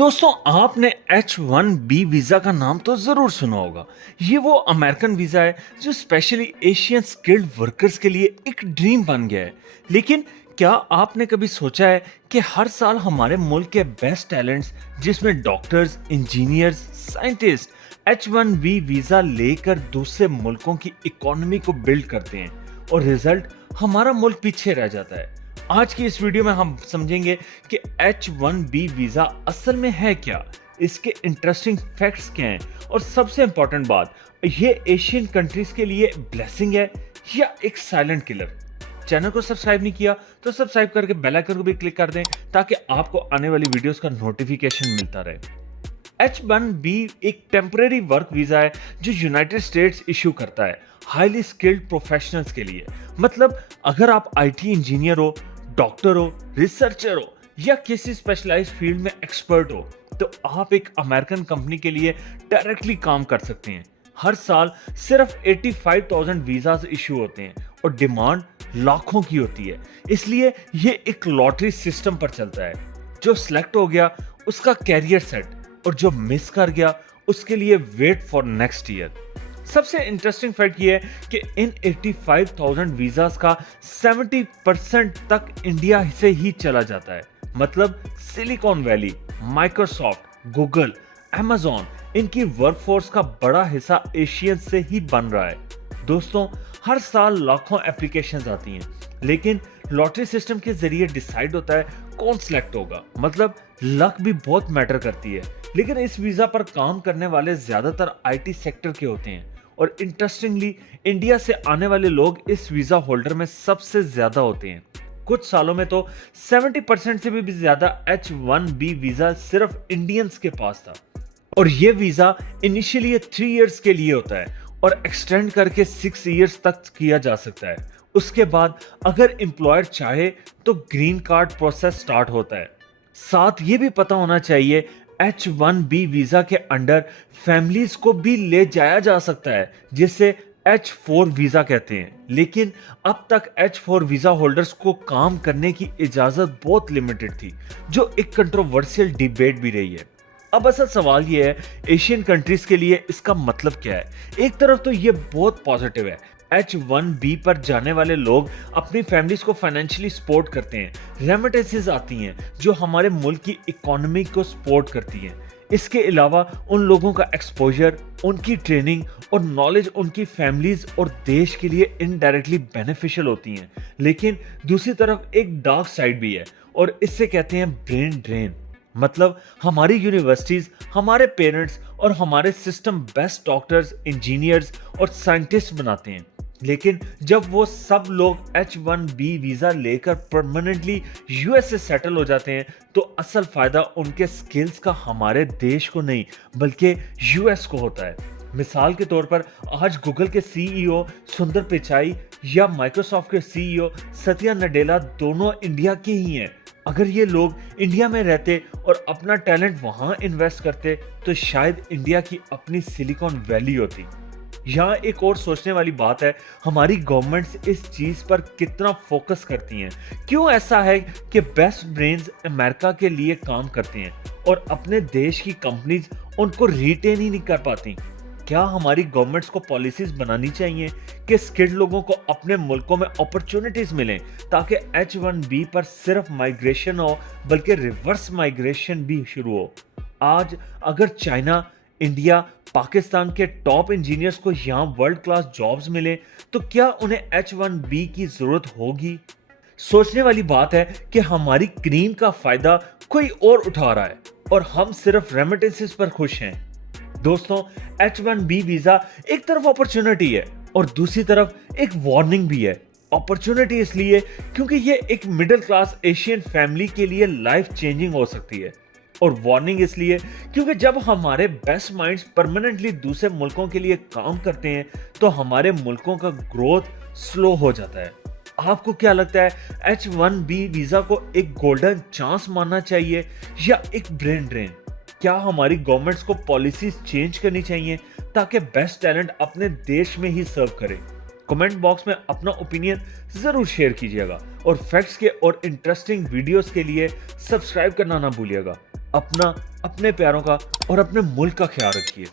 दोस्तों आपने H1B visa का नाम तो जरूर सुना होगा। ये वो अमेरिकन वीजा है जो स्पेशली एशियन स्किल्ड वर्कर्स के लिए एक ड्रीम बन गया है। लेकिन क्या आपने कभी सोचा है कि हर साल हमारे मुल्क के बेस्ट टैलेंट्स जिसमें doctors, engineers, scientist H1B visa लेकर दूसरे मुल्कों की इकोनॉमी को बिल्ड करते हैं और रिजल्ट हमारा मुल्क पीछे रह जाता है। आज की इस वीडियो में हम समझेंगे कि H1B वीजा असल में है क्या, इसके इंटरेस्टिंग फैक्ट्स क्या हैं और सबसे इंपॉर्टेंट बात, ये एशियन कंट्रीज के लिए ब्लेसिंग है या एक साइलेंट किलर। चैनल को सब्सक्राइब नहीं किया तो सब्सक्राइब करके बेल आइकन को भी क्लिक कर दें ताकि आपको आने वाली वीडियोस का नोटिफिकेशन मिलता रहे। H1B एक टेम्परेरी वर्क वीजा है जो यूनाइटेड स्टेट्स इशू करता है हाईली स्किल्ड प्रोफेशनल्स के लिए। मतलब अगर आप आईटी इंजीनियर हो, डॉक्टर हो, रिसर्चर हो या किसी स्पेशलाइज्ड फील्ड में एक्सपर्ट हो तो आप एक अमेरिकन कंपनी के लिए डायरेक्टली काम कर सकते हैं। हर साल सिर्फ 85,000 वीजास इशू होते हैं और डिमांड लाखों की होती है, इसलिए ये एक लॉटरी सिस्टम पर चलता है। जो सिलेक्ट हो गया उसका कैरियर सेट और जो मिस कर गया उसके लिए वेट फॉर नेक्स्ट ईयर। सबसे इंटरेस्टिंग फैक्ट ये है कि इन 85,000 वीजास का 70% तक इंडिया से ही चला जाता है। मतलब silicon valley, Microsoft, Google, Amazon, इनकी वर्कफोर्स का बड़ा हिस्सा एशियन से ही बन रहा है। दोस्तों हर साल लाखों एप्लीकेशंस आती हैं, लेकिन लॉटरी सिस्टम के जरिए डिसाइड होता है कौन सिलेक्ट होगा। मतलब लक भी बहुत मैटर करती है, लेकिन इस वीजा पर काम करने वाले ज्यादातर आईटी सेक्टर के होते हैं और इंटरेस्टिंगली इंडिया से आने वाले लोग इस वीजा होल्डर में सबसे ज्यादा होते हैं। कुछ सालों में तो 70% से भी ज्यादा H1B वीजा सिर्फ इंडियंस के पास था और ये वीजा इनिशियली 3 इयर्स के लिए होता है और एक्सटेंड करके 6 इयर्स तक किया जा सकता है। उसके बाद अगर एम्प्लॉयर चाहे तो ग्रीन कार्ड प्रोसेस स्टार्ट होता है। साथ ये भी पता होना चाहिए H1B वीजा के अंडर फैमिलीज को भी ले जाया जा सकता है, जिसे H4 वीजा कहते हैं। लेकिन अब तक H4 वीजा होल्डर्स को काम करने की इजाजत बहुत लिमिटेड थी, जो एक कंट्रोवर्शियल डिबेट भी रही है। अब असल सवाल ये है एशियन कंट्रीज के लिए इसका मतलब क्या है। एक तरफ तो ये बहुत पॉजिटिव है, H1B पर जाने वाले लोग अपनी फैमिलीज को फाइनेंशियली सपोर्ट करते हैं, रेमिटेंसेस आती हैं जो हमारे मुल्क की इकोनॉमी को सपोर्ट करती हैं। इसके अलावा उन लोगों का एक्सपोजर, उनकी ट्रेनिंग और नॉलेज उनकी फैमिलीज और देश के लिए इनडायरेक्टली बेनिफिशियल होती हैं। लेकिन दूसरी तरफ एक डार्क साइड भी है और इससे कहते हैं ब्रेन ड्रेन। मतलब हमारी यूनिवर्सिटीज, हमारे पेरेंट्स और हमारे सिस्टम बेस्ट डॉक्टर्स, इंजीनियर्स और साइंटिस्ट बनाते हैं, लेकिन जब वो सब लोग H1B वीजा लेकर परमानेंटली यूएस से सेटल हो जाते हैं तो असल फायदा उनके स्किल्स का हमारे देश को नहीं बल्कि यूएस को होता है। मिसाल के तौर पर आज गूगल के सीईओ सुंदर पिचाई या माइक्रोसॉफ्ट के सीईओ सत्या नडेला दोनों इंडिया के ही हैं। अगर ये लोग इंडिया में रहते और अपना टैलेंट वहां इन्वेस्ट करते तो शायद इंडिया की अपनी सिलिकॉन वैली होती। यहाँ एक और सोचने वाली बात है, हमारी गवर्नमेंट्स इस चीज पर कितना फोकस करती हैं। क्यों ऐसा है कि बेस्ट ब्रेन्स अमेरिका के लिए काम करते हैं और अपने देश की कंपनीज उनको रिटेन ही नहीं कर पाती? क्या हमारी गवर्नमेंट्स को पॉलिसीज बनानी चाहिए कि स्किल्ड लोगों को अपने मुल्कों में अपॉर्चुनिटीज मिलें ताकि H1B पर सिर्फ माइग्रेशन हो बल्कि रिवर्स माइग्रेशन भी शुरू हो। आज अगर चाइना, इंडिया, पाकिस्तान के टॉप इंजीनियर्स को यहाँ वर्ल्ड क्लास जॉब्स मिले तो क्या उन्हें H1B की जरूरत होगी? सोचने वाली बात है कि हमारी क्रीम का फायदा कोई और उठा रहा है और हम सिर्फ रेमिटेंसेस पर खुश हैं। दोस्तों H1B वीजा एक तरफ अपॉर्चुनिटी है और दूसरी तरफ एक वार्निंग भी है। अपॉर्चुनिटी इसलिए क्योंकि ये एक मिडिल क्लास एशियन फैमिली के लिए लाइफ चेंजिंग हो सकती है, और वार्निंग इसलिए क्योंकि जब हमारे बेस्ट माइंड्स परमानेंटली दूसरे मुल्कों के लिए काम करते हैं तो हमारे मुल्कों का ग्रोथ स्लो हो जाता है। आपको क्या लगता है, H1B वीजा को एक गोल्डन चांस मानना चाहिए या एक ब्रेन ड्रेन? क्या हमारी गवर्नमेंट्स को पॉलिसीज चेंज करनी चाहिए ताकि बेस्ट टैलेंट अपने देश में ही सर्व करे? कमेंट बॉक्स में अपना ओपिनियन जरूर शेयर कीजिएगा और फैक्ट्स के और इंटरेस्टिंग वीडियोस के लिए सब्सक्राइब करना ना भूलिएगा। अपना, अपने प्यारों का और अपने मुल्क का ख्याल रखिए।